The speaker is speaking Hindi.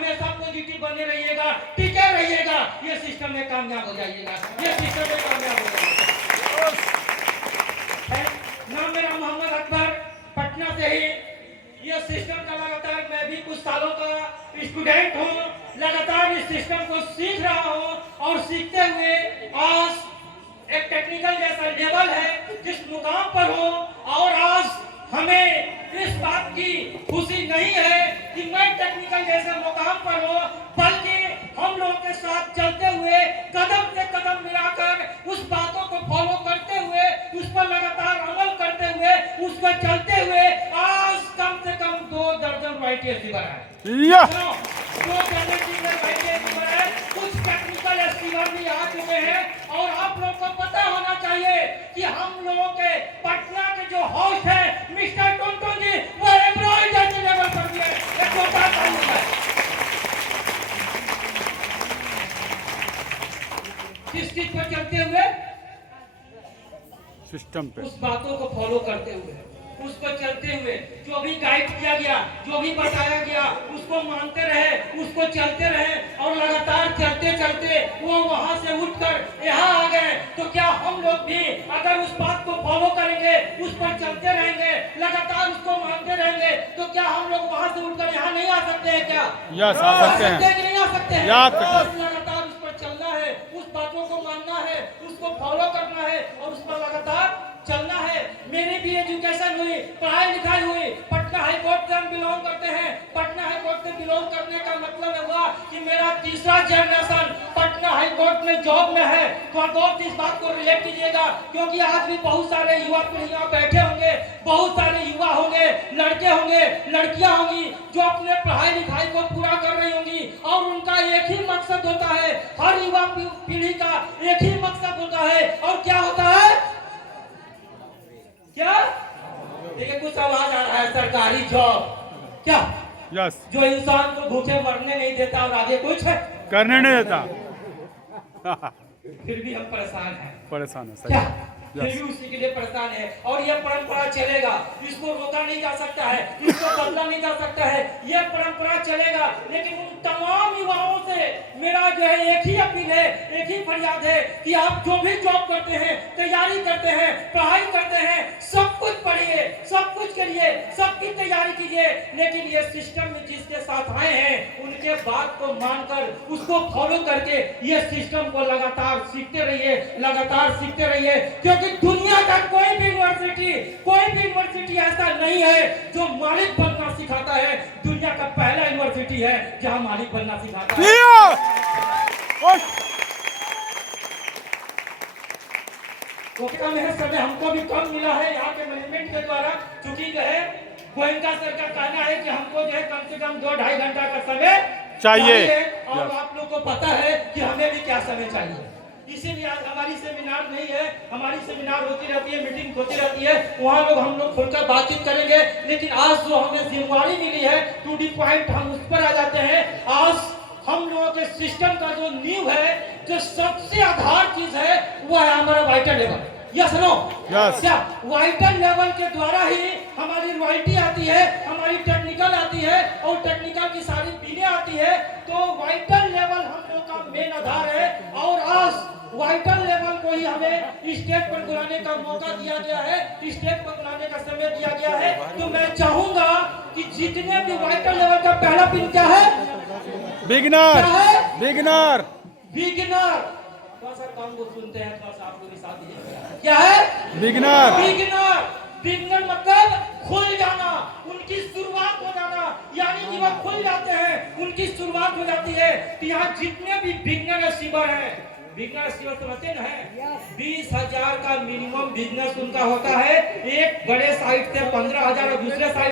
हमेशा पॉजिटिव बने रहिएगा, टिके रहिएगा, ये सिस्टम में कामयाब हो जाइएगा, ये सिस्टम में कामयाब हो जाइएगा। नाम मेरा मोहम्मद अकबर, पटना से ही। ये सिस्टम का लगातार मैं भी कुछ सालों का स्टूडेंट हूँ, लगातार इस सिस्टम को सीख रहा हूँ और सीखते हुए आज एक टेक्निकल जैसा लेवल है जिस मुकाम पर हो। और आज हमें इस बात की खुशी नहीं है कि मैं टेक्निकल जैसे मुकाम पर हो, बल्कि हम लोगों के साथ चलते हुए कदम से कदम मिलाकर उस बातों को फॉलो करते हुए, उस पर लगातार अमल करते हुए, उस पर चलते हुए आज कम से कम 2 दर्जन वाईटी रिसीवर है। 2 दर्जन वाईटी रिसीवर है, कुछ टेक्निकल रिसीवर भी आ चुके हैं। और आप लोगों को पता होना चाहिए कि हम लोगों के पटना के जो होस्ट है मिस्टर टुनटुन जी, वो एम्ब्रॉयड जैसे लेवल पर भी है। एक छोटा तालुक है किस चीज पर चलते हुए, सिस्टम पे, उस बातों को फॉलो करते हुए, उस पर चलते हुए, जो भी गाइड किया गया, जो भी बताया गया, उसको मानते रहे, उसको चलते रहे। और लगातार चलते चलते वो वहां से उठकर यहाँ आ गए। तो क्या हम लोग भी अगर उस बात को फॉलो करेंगे, उस पर चलते रहेंगे, लगातार उसको मानते रहेंगे, तो क्या हम लोग वहां से उठकर यहाँ नहीं आ सकते हैं? क्या यस, आ सकते हैं कि नहीं आ सकते हैं? लगातार उस पर चलना है, उस बातों को मानना है, उसको फॉलो करना है और उस पर लगातार चलना है। मेरी भी एजुकेशन हुई, पढ़ाई लिखाई हुई, पटना हाई कोर्ट से हम बिलोंग करते हैं। पटना हाई कोर्ट से बिलोंग करने का मतलब हुआ कि मेरा तीसरा जनरेशन पटना हाई कोर्ट में जॉब में है। तो आप इस बात को रिलेट कीजिएगा, क्योंकि आज भी बहुत सारे युवा पीढ़ियां बैठे होंगे, बहुत सारे युवा होंगे, लड़के होंगे, लड़कियां होंगी जो अपने पढ़ाई लिखाई को पूरा कर रही होंगी। और उनका एक ही मकसद होता है, हर युवा पीढ़ी का एक ही मकसद होता है। और क्या होता है? क्या? देखिए कुछ आवाज आ रहा है, सरकारी जॉब। क्या? यस, जो इंसान को भूखे मरने नहीं देता और आगे कुछ करने नहीं देता। फिर भी हम परेशान हैं। परेशान है, क्या? सही। फिर भी उसी के लिए परेशान है। और यह परंपरा चलेगा, इसको रोका नहीं जा सकता है, इसको बदला नहीं जा सकता है, यह परंपरा चलेगा। लेकिन उन तमाम युवाओं से मेरा जो है एक ही अपील है, एक ही फरियाद है कि आप जो भी जॉब करते हैं, तैयारी करते हैं, पढ़ाई करते हैं, सब कुछ पढ़िए, सब कुछ करिए, सबकी तैयारी कीजिए। लेकिन ये सिस्टम में जिसके साथ आए हैं उनके बात को मानकर उसको फॉलो करके ये सिस्टम को लगातार सीखते रहिए, लगातार सीखते रहिए। क्योंकि दुनिया का कोई भी यूनिवर्सिटी ऐसा नहीं है जो मालिक बनना सिखाता है। दुनिया का पहला यूनिवर्सिटी है जहां मालिक बनना सिखाता है। तो कम है समय, हमको भी कम मिला है यहाँ के मैनेजमेंट के द्वारा, चूंकि जो है गोयनका सर का कहना है कि हमको जो है कम से कम 2-2.5 घंटा का समय चाहिए। और आप लोग को पता है कि हमें भी क्या समय चाहिए। इसीलिए आज हमारी सेमिनार नहीं है, हमारी सेमिनार होती रहती है, मीटिंग होती रहती है, वहाँ लोग हम लोग खुलकर बातचीत करेंगे। लेकिन आज जो हमें जिम्मेवारी मिली है, टू दी पॉइंट हम उस पर आ जाते हैं। आज हम लोगों के सिस्टम का जो नींव है, जो सबसे आधार चीज है, वो है हमारा vital level. Yes no? Yes. क्या वाइटल लेवल के द्वारा ही हमारी रॉयल्टी आती है, हमारी टेक्निकल आती है और टेक्निकल की सारी बिलें आती है। तो वाइटल लेवल हम लोग का मेन आधार है। और आज वाइटल लेवल को ही हमें स्टेज पर बुलाने का मौका दिया गया है, स्टेज पर बुलाने का समय दिया गया है। तो मैं चाहूंगा कि जितने भी वाइटल लेवल का पहला पिन क्या है? बिगिनर। बिगिनर। बिगिनर। थोड़ा सा काम को सुनते हैं, थोड़ा सा आपको भी साथ दीजिए। क्या है? बिगिनर। बिगिनर। बिगिनर मतलब खुल जाना, उनकी शुरुआत हो जाना, यानी कि वो खुल जाते हैं, उनकी शुरुआत हो जाती है। तो यहाँ जितने भी बिगिनर रिसीवर हैं, बिगिनर रिसीवर समझते ना है, 20,000 का मिनिमम बिजनेस उनका होता है। एक बड़े साइट से 15,000 और दूसरे साइट